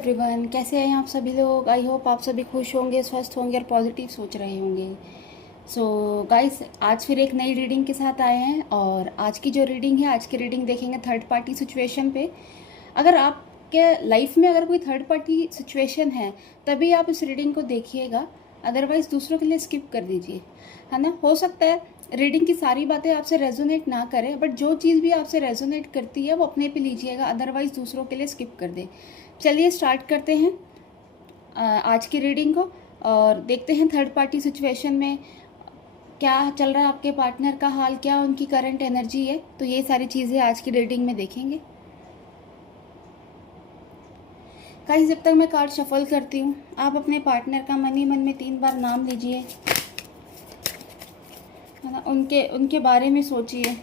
Everyone, कैसे हैं आप सभी लोग। आई होप आप सभी खुश होंगे, स्वस्थ होंगे और पॉजिटिव सोच रहे होंगे। सो गाइस, आज फिर एक नई रीडिंग के साथ आए हैं और आज की जो रीडिंग है, आज की रीडिंग देखेंगे थर्ड पार्टी सिचुएशन पे। अगर आपके लाइफ में अगर कोई थर्ड पार्टी सिचुएशन है तभी आप इस रीडिंग को देखिएगा, अदरवाइज़ दूसरों के लिए स्किप कर दीजिए, है ना। हो सकता है रीडिंग की सारी बातें आपसे रेजोनेट ना करें, बट जो चीज़ भी आपसे रेजोनेट करती है वो अपने पे लीजिएगा, अदरवाइज़ दूसरों के लिए स्किप कर दें। चलिए स्टार्ट करते हैं आज की रीडिंग को और देखते हैं थर्ड पार्टी सिचुएशन में क्या चल रहा है, आपके पार्टनर का हाल क्या, उनकी करंट एनर्जी है। तो ये सारी चीज़ें आज की रीडिंग में देखेंगे। गाइस, जब तक मैं कार्ड शफल करती हूँ, आप अपने पार्टनर का मन ही मन में 3 बार नाम लीजिए, है ना। उनके बारे में सोचिए,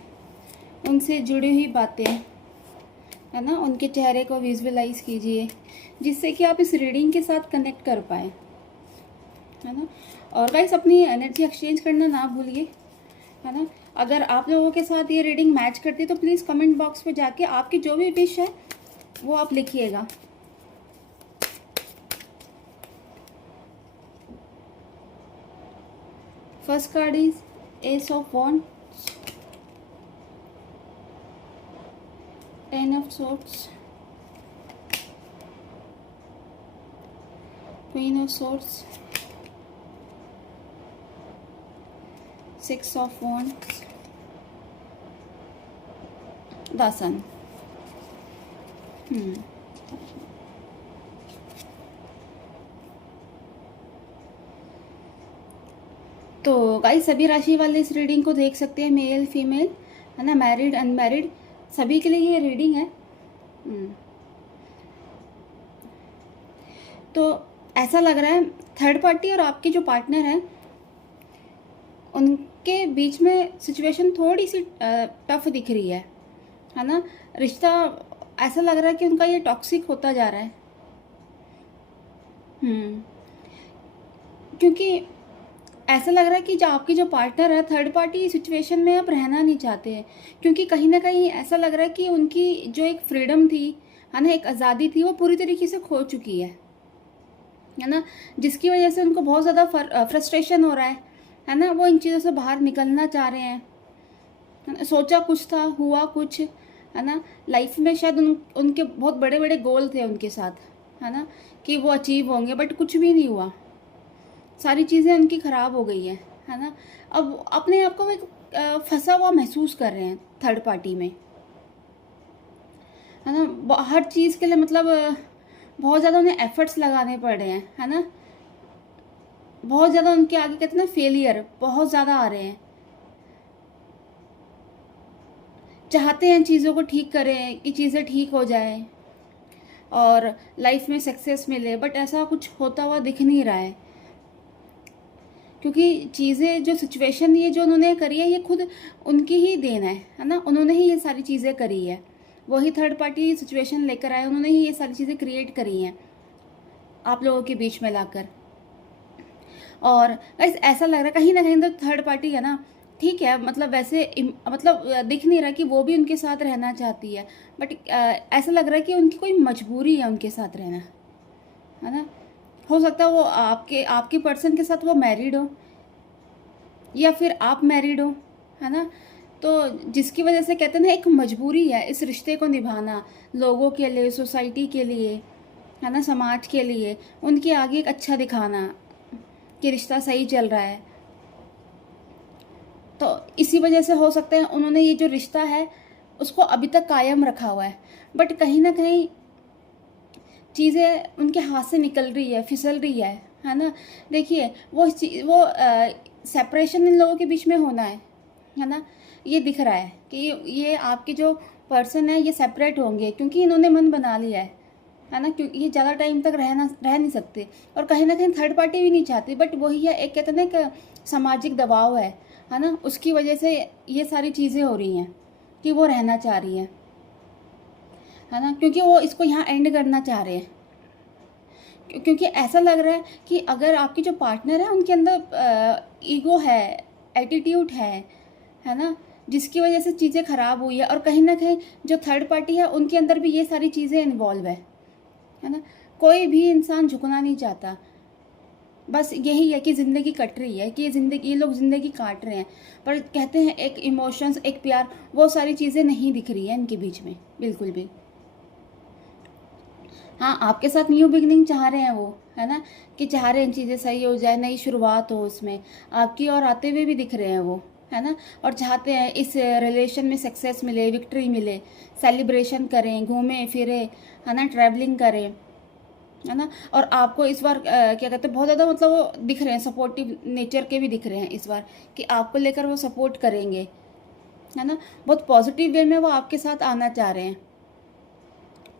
उनसे जुड़ी हुई बातें, है ना, उनके चेहरे को विजुअलाइज कीजिए, जिससे कि आप इस रीडिंग के साथ कनेक्ट कर पाए, है ना। और गाइस, अपनी एनर्जी एक्सचेंज करना ना भूलिए, है ना। अगर आप लोगों के साथ ये रीडिंग मैच करती है तो प्लीज़ कमेंट बॉक्स में जाके आपकी जो भी विश है वो आप लिखिएगा। First card is ace of wands, 10 of swords, queen of swords, 6 of wands, the sun. तो गाइस, सभी राशि वाले इस रीडिंग को देख सकते हैं, मेल फीमेल, है ना, मैरिड अनमैरिड, सभी के लिए ये रीडिंग है। तो ऐसा लग रहा है थर्ड पार्टी और आपके जो पार्टनर हैं उनके बीच में सिचुएशन थोड़ी सी टफ दिख रही है ना। रिश्ता ऐसा लग रहा है कि उनका ये टॉक्सिक होता जा रहा है। क्योंकि ऐसा लग रहा है कि जो आपकी जो पार्टनर है थर्ड पार्टी सिचुएशन में अब रहना नहीं चाहते हैं, क्योंकि कहीं ना कहीं ऐसा लग रहा है कि उनकी जो एक फ्रीडम थी, है ना, एक आज़ादी थी, वो पूरी तरीके से खो चुकी है ना। जिसकी वजह से उनको बहुत ज़्यादा फ्रस्ट्रेशन हो रहा है ना। वो इन चीज़ों से बाहर निकलना चाह रहे हैं। सोचा कुछ था, हुआ कुछ, है ना। लाइफ में शायद उनके बहुत बड़े बड़े गोल थे उनके साथ, है ना, कि वो अचीव होंगे, बट कुछ भी नहीं हुआ। सारी चीज़ें उनकी ख़राब हो गई है ना। अब अपने आप को एक फंसा हुआ महसूस कर रहे हैं थर्ड पार्टी में, है ना। हर चीज़ के लिए मतलब बहुत ज़्यादा उन्हें एफर्ट्स लगाने पड़ रहे हैं, है ना। बहुत ज़्यादा उनके आगे कहते हैं ना, फेलियर बहुत ज़्यादा आ रहे हैं। चाहते हैं चीज़ों को ठीक करें, कि चीज़ें ठीक हो जाए और लाइफ में सक्सेस मिले, बट ऐसा कुछ होता हुआ दिख नहीं रहा है। क्योंकि चीज़ें जो सिचुएशन ये जो उन्होंने करी है, ये खुद उनकी ही देन है ना। उन्होंने ही ये सारी चीज़ें करी है, वही थर्ड पार्टी सिचुएशन लेकर आए, उन्होंने ही ये सारी चीज़ें क्रिएट करी हैं आप लोगों के बीच में लाकर। और ऐसा लग रहा है कहीं ना कहीं तो थर्ड पार्टी है ना, ठीक है, मतलब वैसे मतलब दिख नहीं रहा कि वो भी उनके साथ रहना चाहती है, बट ऐसा लग रहा है कि उनकी कोई मजबूरी है उनके साथ रहना, है ना। हो सकता है वो आपके पर्सन के साथ वो मैरिड हो या फिर आप मैरिड हो, है ना। तो जिसकी वजह से कहते हैं ना, एक मजबूरी है इस रिश्ते को निभाना, लोगों के लिए, सोसाइटी के लिए, है ना, समाज के लिए, उनके आगे एक अच्छा दिखाना कि रिश्ता सही चल रहा है। तो इसी वजह से हो सकता है उन्होंने ये जो रिश्ता है उसको अभी तक कायम रखा हुआ है, बट कहीं ना कहीं चीज़ें उनके हाथ से निकल रही है, फिसल रही है ना। देखिए, वो सेपरेशन इन लोगों के बीच में होना है ना। ये दिख रहा है कि ये आपके जो पर्सन है ये सेपरेट होंगे, क्योंकि इन्होंने मन बना लिया है ना। क्योंकि ये ज़्यादा टाइम तक रह नहीं सकते, और कहीं ना कहीं थर्ड पार्टी भी नहीं चाहती, बट वही है, एक कहते हैं ना कि सामाजिक दबाव है ना, उसकी वजह से ये सारी चीज़ें हो रही हैं कि वो रहना चाह रही है ना, क्योंकि वो इसको यहाँ एंड करना चाह रहे हैं। क्योंकि ऐसा लग रहा है कि अगर आपकी जो पार्टनर है उनके अंदर ईगो है, एटीट्यूड है ना, जिसकी वजह से चीज़ें ख़राब हुई है, और कहीं ना कहीं जो थर्ड पार्टी है उनके अंदर भी ये सारी चीज़ें इन्वॉल्व है ना। कोई भी इंसान झुकना नहीं चाहता। बस यही है कि ज़िंदगी कट रही है, कि ये लोग ज़िंदगी काट रहे हैं, पर कहते हैं एक इमोशंस, एक प्यार, वो सारी चीज़ें नहीं दिख रही है इनके बीच में बिल्कुल भी। हाँ, आपके साथ न्यू बिगनिंग चाह रहे हैं वो, है ना, कि चाह रहे हैं चीज़ें सही हो जाए, नई शुरुआत हो उसमें, आपकी ओर आते हुए भी दिख रहे हैं वो, है ना, और चाहते हैं इस रिलेशन में सक्सेस मिले, विक्ट्री मिले, सेलिब्रेशन करें, घूमें फिरें, है ना, ट्रैवलिंग करें, है ना। और आपको इस बार क्या कहते हैं, बहुत ज़्यादा मतलब वो दिख रहे हैं, सपोर्टिव नेचर के भी दिख रहे हैं इस बार, कि आपको लेकर वो सपोर्ट करेंगे, है ना, बहुत पॉजिटिव वे में वो आपके साथ आना चाह रहे हैं,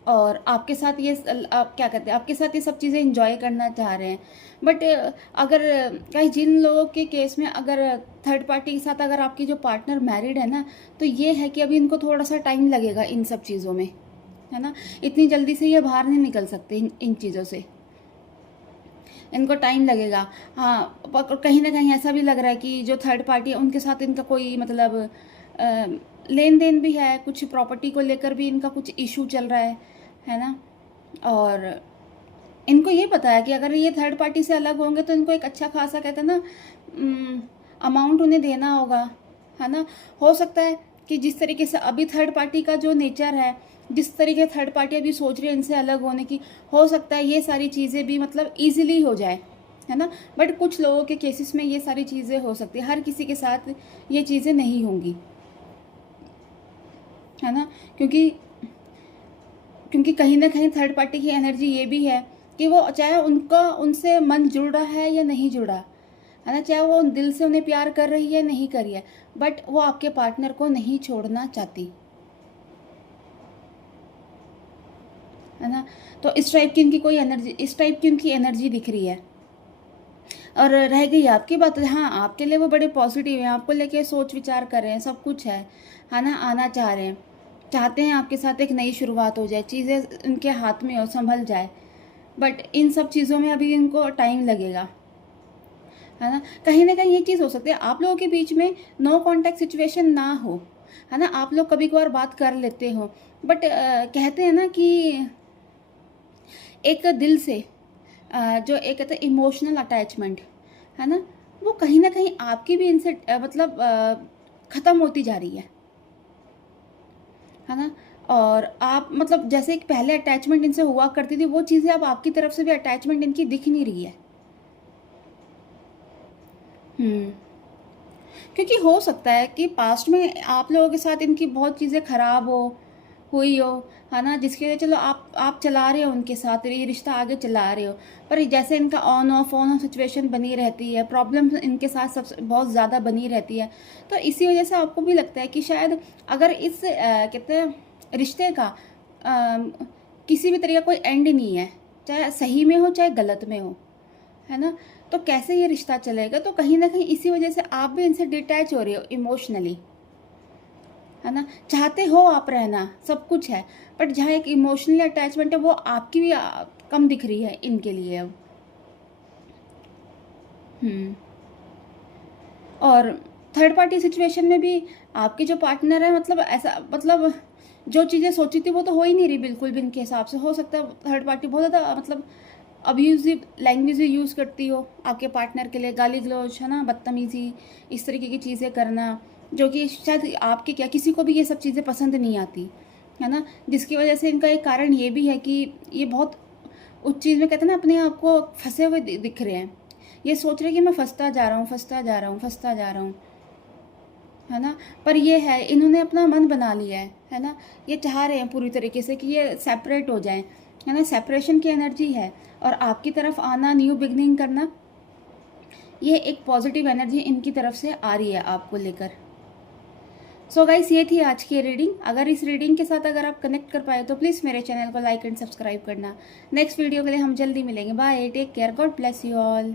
और आपके साथ ये आप क्या कहते हैं, आपके साथ ये सब चीज़ें एंजॉय करना चाह रहे हैं। बट अगर कहीं जिन लोगों के केस में अगर थर्ड पार्टी के साथ अगर आपकी जो पार्टनर मैरिड है ना, तो ये है कि अभी इनको थोड़ा सा टाइम लगेगा इन सब चीज़ों में, है ना, इतनी जल्दी से ये बाहर नहीं निकल सकते इन चीज़ों से, इनको टाइम लगेगा। हाँ, कहीं ना कहीं ऐसा भी लग रहा है कि जो थर्ड पार्टी है उनके साथ इनका कोई मतलब लेन देन भी है, कुछ प्रॉपर्टी को लेकर भी इनका कुछ इशू चल रहा है ना। और इनको ये पता है कि अगर ये थर्ड पार्टी से अलग होंगे तो इनको एक अच्छा खासा कहते हैं ना अमाउंट उन्हें देना होगा, है ना। हो सकता है कि जिस तरीके से अभी थर्ड पार्टी का जो नेचर है, जिस तरीके से थर्ड पार्टी अभी सोच रही है इनसे अलग होने की, हो सकता है ये सारी चीज़ें भी मतलब ईजिली हो जाए, है ना। बट कुछ लोगों के केसेस में ये सारी चीज़ें हो सकती है, हर किसी के साथ ये चीज़ें नहीं होंगी, है ना। क्योंकि कहीं ना कहीं थर्ड पार्टी की एनर्जी ये भी है कि वो चाहे उनका उनसे मन जुड़ रहा है या नहीं जुड़ा, है ना, चाहे वो दिल से उन्हें प्यार कर रही है नहीं कर रही है, बट वो आपके पार्टनर को नहीं छोड़ना चाहती, है ना। तो इस टाइप की उनकी कोई एनर्जी, इस टाइप की उनकी एनर्जी दिख रही है। और रह गई आपकी बात, हाँ, आपके लिए वो बड़े पॉजिटिव हैं, आपको लेके सोच विचार कर रहे हैं, सब कुछ है ना, आना चाह रहे हैं, चाहते हैं आपके साथ एक नई शुरुआत हो जाए, चीज़ें उनके हाथ में हो, संभल जाए। बट इन सब चीज़ों में अभी इनको टाइम लगेगा, है ना कहीं ये चीज़ हो सकती है आप लोगों के बीच में नो कांटेक्ट सिचुएशन ना हो, है ना, आप लोग कभी कभार बात कर लेते हो, बट कहते हैं ना कि एक दिल से जो एक कहते हैं इमोशनल अटैचमेंट, है ना, वो कहीं ना कहीं आपकी भी इनसे मतलब ख़त्म होती जा रही है ना। और आप मतलब जैसे एक पहले अटैचमेंट इनसे हुआ करती थी, वो चीज़ें अब आपकी तरफ से भी अटैचमेंट इनकी दिख नहीं रही है। हम्म क्योंकि हो सकता है कि पास्ट में आप लोगों के साथ इनकी बहुत चीज़ें खराब हुई हो, है ना, जिसकी वजह चलो आप चला रहे हो उनके साथ, ये रिश्ता आगे चला रहे हो, पर जैसे इनका ऑन ऑफ सिचुएशन बनी रहती है, प्रॉब्लम इनके साथ सब बहुत ज़्यादा बनी रहती है, तो इसी वजह से आपको भी लगता है कि शायद अगर इस कहते हैं रिश्ते का किसी भी तरीका कोई एंड नहीं है, चाहे सही में हो चाहे गलत में हो, है ना, तो कैसे ये रिश्ता चलेगा। तो कहीं ना कहीं इसी वजह से आप भी इनसे डिटैच हो रहे हो इमोशनली, है ना, चाहते हो आप रहना, सब कुछ है, बट जहाँ एक इमोशनली अटैचमेंट है वो आपकी भी कम दिख रही है इनके लिए अब। हम्म और थर्ड पार्टी सिचुएशन में भी आपके जो पार्टनर है मतलब ऐसा मतलब जो चीज़ें सोची थी वो तो हो ही नहीं रही बिल्कुल भी इनके हिसाब से। हो सकता है थर्ड पार्टी बहुत ज़्यादा मतलब अब्यूजिव लैंग्वेज भी यूज़ करती हो आपके पार्टनर के लिए, गाली गलौज, है ना, बदतमीज़ी, इस तरीके की चीज़ें करना, जो कि शायद आपके क्या किसी को भी ये सब चीज़ें पसंद नहीं आती, है ना, जिसकी वजह से इनका एक कारण ये भी है कि ये बहुत उस चीज़ में कहते हैं ना अपने आप को फंसे हुए दिख रहे हैं, ये सोच रहे हैं कि मैं फंसता जा रहा हूँ, फंसता जा रहा हूँ, फंसता जा रहा हूँ, है ना। पर ये है इन्होंने अपना मन बना लिया है ना, ये चाह रहे हैं पूरी तरीके से कि ये सेपरेट हो जाएं, है ना, सेपरेशन की एनर्जी है, और आपकी तरफ आना, न्यू बिगनिंग करना, ये एक पॉजिटिव एनर्जी इनकी तरफ से आ रही है आपको लेकर। सो गाइस, ये थी आज की रीडिंग। अगर इस रीडिंग के साथ अगर आप कनेक्ट कर पाए तो प्लीज़ मेरे चैनल को लाइक एंड सब्सक्राइब करना। नेक्स्ट वीडियो के लिए हम जल्दी मिलेंगे। Bye, take care, God bless you all.